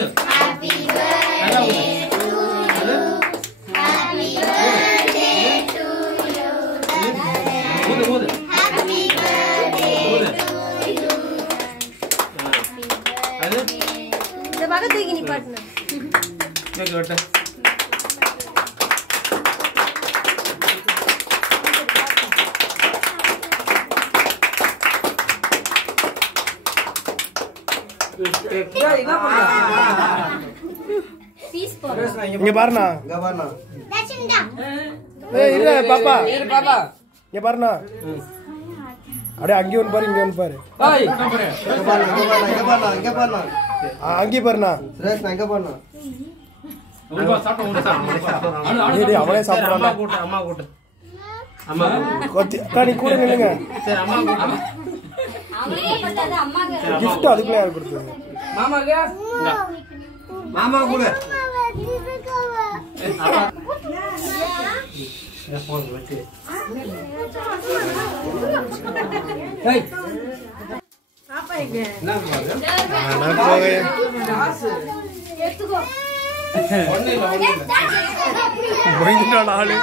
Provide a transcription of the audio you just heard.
ஊது. Happy birthday to you. Happy birthday to you. ஊது ஊது. Happy birthday to you. அது இந்த பக்கம் தூக்கி நீ பாட்டுன. கேக் வெட்ட. பீஸ் போடு. இங்க பாருண்ணா. Dachinda. ஏய் இல்ல பாப்பா. பாப்பா இங்க பாருண்ணா. அடே அங்க ஒன்னு பாரு இங்க ஒன்னு பாரு. ஏய் அங்கே பாருண்ணா. உங்க சாப்பிடு உங்க சாப்பிடு. டேய் அவனே சாப்பிடுறான். அம்மா கூட்டு. அம்மா கொத்தி அக்கா நீ கூட நில்லுங்க. சரி அம்மா கூட்டு. அவனே பட்டது அம்மாக்கு. gift அதுக்குள்ள யார் கொடுத்தது? மாமாக்கு மாமா கூட. ஏய் பாப்பா எங்க? நான் போவே. எடுத்துக்கோ. ஒண்ணு இல்ல ஒண்ணு இல்ல. போயிட்டான் ஆளு.